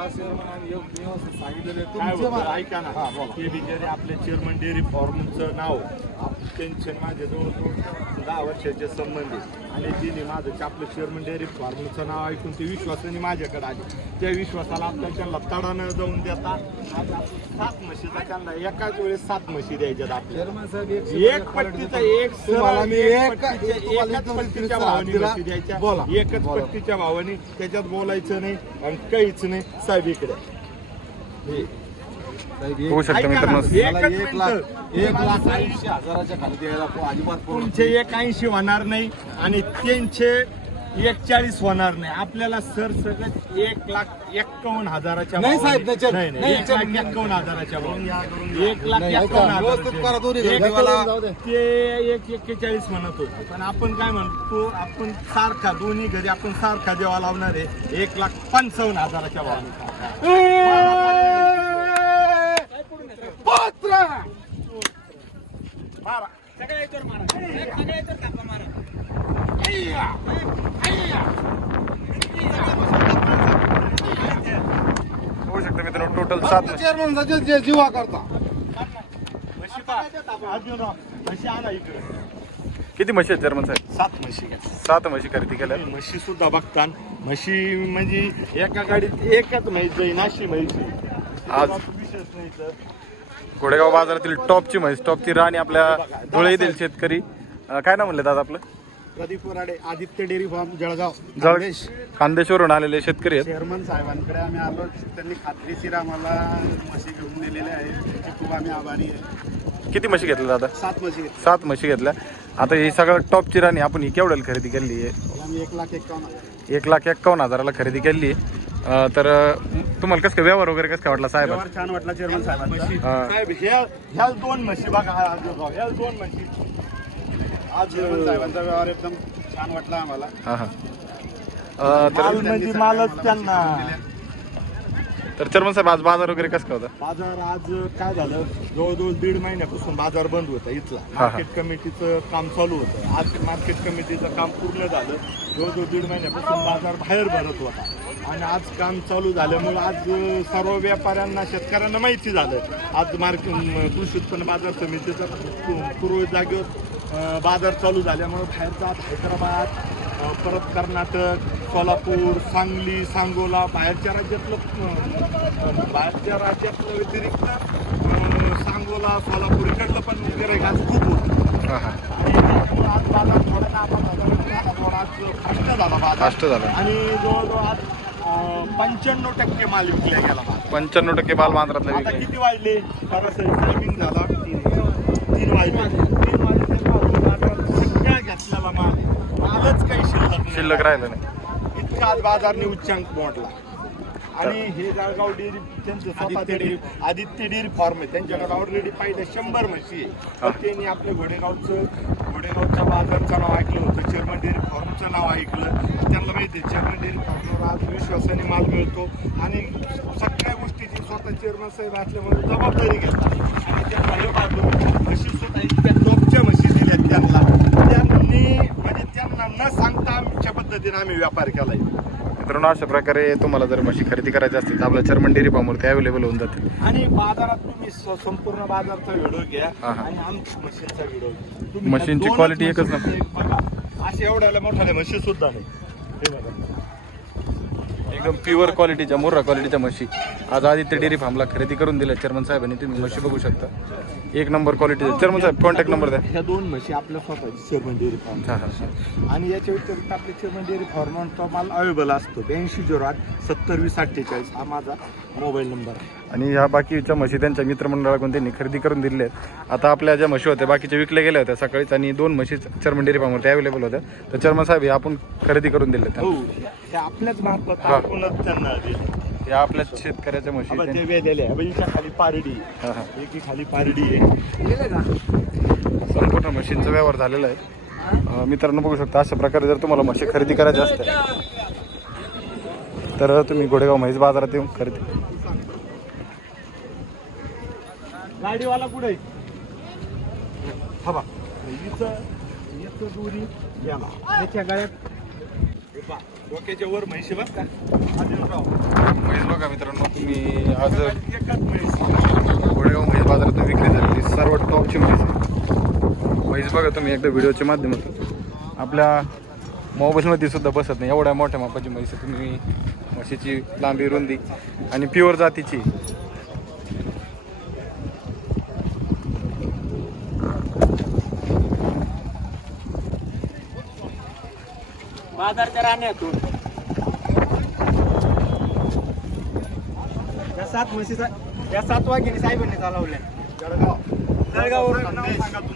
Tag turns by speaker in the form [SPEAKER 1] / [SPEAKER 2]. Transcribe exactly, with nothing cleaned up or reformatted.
[SPEAKER 1] ऐका ना, ते बिचारे आपले चेअरमन डेअरी फॉर्मचं नाव टेन्शन माझ्या जवळजवळ दहा वर्षाचे संबंध आहे आणि तिने माझं आपलं चेअरमन डेअरी फॉर्मचं नाव ऐकून ते विश्वासाने माझ्याकडे आले. त्या विश्वासाला आपल्याला त्यांना तडा न जाऊन देता आज आपण सात म्हशीचा त्यांना एकाच वेळेस सात म्हशी द्यायच्यात आपल्याला. एक पट्टीचा एक सरळ एकच पट्टीच्या भावाने म्हशी द्यायच्या, एकच पट्टीच्या भावाने, त्याच्यात बोलायचं नाही आणि काहीच नाही. साहेब इकडे
[SPEAKER 2] होऊ शकतं मित्रांनो.
[SPEAKER 1] एक लाख एक लाख ऐंशी हजाराच्या खाली द्यायला अजिबात तुमचे एक ऐंशी होणार नाही आणि त्यांचे एकचाळीस होणार नाही. आपल्याला सर सगळं एक लाख एक्कावन्न हजाराच्या
[SPEAKER 3] नाही साहेब,
[SPEAKER 1] नाही नाही एक लाख एक्कावन्न हजाराच्या एक लाख एक्कावन्न हजार ते एक एक्केचाळीस म्हणत होते. पण आपण काय म्हणतो, आपण सारखा दोन्ही घरी आपण सारखा देवा लावणार आहे एक लाख पंचावन्न हजाराच्या भावाने. मारा सगळ्या याच्यावर मारा, सगळ्या याच्यावर टाका मारा.
[SPEAKER 2] होऊ शकतं मित्रांनो. टोटल सात
[SPEAKER 3] चेअरमन जीवा करता.
[SPEAKER 1] म्हशी आणा इकडे.
[SPEAKER 2] किती म्हशी आहेत चेअरमन साहेब?
[SPEAKER 1] सात म्हशी घ्या.
[SPEAKER 2] सात म्हशी खरेदी केल्या.
[SPEAKER 1] म्हशी सुद्धा बघता. म्हशी म्हणजे एका गाडीत एकच म्हैस जाईल अशी म्हैस
[SPEAKER 2] आज
[SPEAKER 1] विशेष नाही तर
[SPEAKER 2] घोडेगाव बाजारातील टॉपची म्हैस, टॉपची राणी आपल्या धुळे येथील शेतकरी. अं, काय नाव म्हणले दादा आपलं?
[SPEAKER 3] Pradeep Varade, Aditya dairy farm Jalgaon.
[SPEAKER 2] जळ खानदेशवरून आलेले शेतकरी आहेत.
[SPEAKER 3] चेअरमन साहेबांकडे आम्ही आलो, त्यांनी खात्रीशीर आम्हाला म्हशी घेऊन दिलेल्या आहेत, त्याचे खूप आम्ही आभारी आहे.
[SPEAKER 2] किती म्हशी घेतल्या दादा?
[SPEAKER 3] सात म्हशी घेतल्या.
[SPEAKER 2] सात म्हशी घेतल्या. आता ही सगळं टॉपची राणी आपण ही केवढ्याला खरेदी केली आहे?
[SPEAKER 3] आम्ही एक लाख एक्कावन्न हजार
[SPEAKER 2] एक लाख एक्कावन्न हजाराला खरेदी केली आहे. तर तुम्हाला कसं काय व्यवहार वगैरे कसं काय वाटला साहेब?
[SPEAKER 3] व्यवहार छान वाटला चेअरमन साहेबांचा.
[SPEAKER 2] हा.
[SPEAKER 1] साहेब ह्या ह्या दोन म्हशी बघा, ह्या दोन म्हशी
[SPEAKER 3] आज चेअरमन साहेबांचा व्यवहार एकदम छान वाटला आम्हाला.
[SPEAKER 2] हां हां. तर
[SPEAKER 1] माल म्हणजे मालच त्यांना.
[SPEAKER 2] तर चेअरमन साहेब आज बाजार वगैरे कसं काय होता?
[SPEAKER 1] बाजार आज काय झालं, जवळजवळ दीड महिन्यापासून बाजार बंद होता इथला. मार्केट कमिटीचं काम चालू होतं. आज मार्केट कमिटीचं काम पूर्ण झालं. जवळजवळ दीड महिन्यापासून बाजार बाहेर भरत होता आणि आज काम चालू झाल्यामुळे आज सर्व व्यापाऱ्यांना, शेतकऱ्यांना माहिती झालं. आज मार्केट कृषी उत्पन्न बाजार समितीचा पूर्व जागेवर बाजार चालू झाल्यामुळे बाहेरचा हैदराबाद, परत कर्नाटक, सोलापूर, सांगली, सांगोला, बाहेरच्या राज्यातलं बाहेरच्या राज्यातलं व्यतिरिक्त सांगोला, सोलापूर इकडलं पण गिऱ्हाईक आज खूप होतं. आणि आज बाजार थोडा नापास झाला, थोडा आज फास्ट झाला बाजार.
[SPEAKER 2] फास्ट झाला
[SPEAKER 1] आणि जवळजवळ आज पंच्याण्णव टक्के माल विकला गेला.
[SPEAKER 2] पंच्याण्णव टक्के माल बाजारातला
[SPEAKER 1] आता
[SPEAKER 2] विकला.
[SPEAKER 1] किती वाजले? सरासरी टायमिंग झाला तीन वाजले. तीन वाजले सगळ्या घेतलेला माल मालच काही शिल्लक
[SPEAKER 2] शिल्लक राहिलं नाही.
[SPEAKER 1] इतका आज बाजारने उच्चांक मोडला. आणि हे जळगाव डेअरी त्यांचं स्वतःचे डेअरी आदित्य डेअरी फॉर्म आहे, त्यांच्याकडे ऑलरेडी पाहिजे शंभर म्हशी आहे. तर त्यांनी आपल्या घोडेगावचं घोडेगावच्या बाजारचं नाव ऐकलं होतं, चेअरमन डेअरी फॉर्मचं नाव ऐकलं. त्यांना माहिती आहे चेअरमन डेअरी फॉर्मवर आज विश्वासाने माल मिळतो आणि सगळ्या गोष्टीची स्वतः चेअरमन साहेब असल्यामुळे जबाबदारी घेतात. आणि त्यांना हे पाहतो म्हशी सुद्धा इतक्या टॉपच्या म्हशी दिल्यात त्यांना. त्यांनी म्हणजे त्यांना न सांगता आमच्या पद्धतीने आम्ही व्यापार केला.
[SPEAKER 2] मित्रांनो, अशा प्रकारे तुम्हाला जर म्हशी खरेदी करायची असतील तर आपल्या चेअरमन डेअरी फार्मवरती अवेलेबल होऊन जाते.
[SPEAKER 1] आणि बाजारात तुम्ही स- संपूर्ण बाजारचा व्हिडिओ घ्या आणि आमच्या मशीनचा व्हिडिओ घ्या.
[SPEAKER 2] मशीनची क्वालिटी एकच ना.
[SPEAKER 1] बघा, असे एवढ्या मोठ्या म्हशी सुद्धा नाही. हे बघा,
[SPEAKER 2] एकदम प्युअर क्वालिटीच्या, मुर्रा क्वालिटीच्या म्हशी आज आदित्य डेअरी फार्मला खरेदी करून दिल्या चेअरमन साहेबांनी. तुम्ही म्हशी बघू शकता, एक नंबर क्वालिटीच्या. चेअरमन साहेब कॉन्टॅक्ट नंबर द्या.
[SPEAKER 1] ह्या दोन म्हशी आपल्या स्वतःची चेअरमन डेअरी फार्म.
[SPEAKER 2] हां हां.
[SPEAKER 1] आणि याच्या व्यतिरिक्त आपल्या चेअरमन डेअरी फार्मचा माल अवेलेबल असतो. ब्याऐंशी झिरो आठ सत्तर वीस अठ्ठेचाळीस हा माझा मोबाईल नंबर आहे.
[SPEAKER 2] आणि ह्या बाकीच्या म्हशी त्यांच्या मित्रमंडळाकडून त्यांनी खरेदी करून दिलेल्या आहेत. आता आपल्या ज्या म्हशी होत्या बाकीच्या विकल्या गेल्या होत्या सकाळीच आणि दोन म्हशी चेअरमन डेअरी फार्मवरती अवेलेबल होत्या. तर चेअरमन साहेब हे आपण खरेदी करून दिले
[SPEAKER 1] हो, त्या आपल्याच मार्फत आपणच त्यांना दिले.
[SPEAKER 2] या आपल्या शेतकऱ्याच्या म्हशी
[SPEAKER 1] ते
[SPEAKER 2] त्यांनी-
[SPEAKER 1] वेलेले आहे. हिच्या खाली पारडी
[SPEAKER 2] हां हां.
[SPEAKER 1] एकी खाली पारडी आहे.
[SPEAKER 2] संपूर्ण म्हशींचा व्यवहार झालेला आहे. अं, मित्रांनो बघू शकता, अशा प्रकारे जर तुम्हाला म्हशी खरेदी करायची असते तर तुम्ही घोडेगाव म्हैस बाजारात येऊन खरेदी.
[SPEAKER 1] गाडीवाला कुठे आहे? हा बा, हिचं हिचं दोरी याला त्याच्या गळ्यात हे पहा, डोक्याच्या वर म्हैशी बघ का.
[SPEAKER 2] म्हैस बघा मित्रांनो, आज
[SPEAKER 1] एकच म्हैस
[SPEAKER 2] गोडेगाव म्हैस बाजारात विक्री झालेली सर्वात टॉपची म्हैस आहे. म्हैस बघा तुम्ही एकदा व्हिडिओच्या माध्यमातून आपल्या मोबाईलमध्ये सुद्धा बसत नाही एवढ्या मोठ्या मापाची म्हैस आहे. तुम्ही म्हशीची लांबी रुंदी आणि प्युअर जातीची.
[SPEAKER 4] बाजारच्या राहण्यातून या सात म्हशीचा या सात वाघिणी साहेबांनी चालवल्या
[SPEAKER 1] जळगाव
[SPEAKER 4] जळगाववरून
[SPEAKER 1] नाव सांगा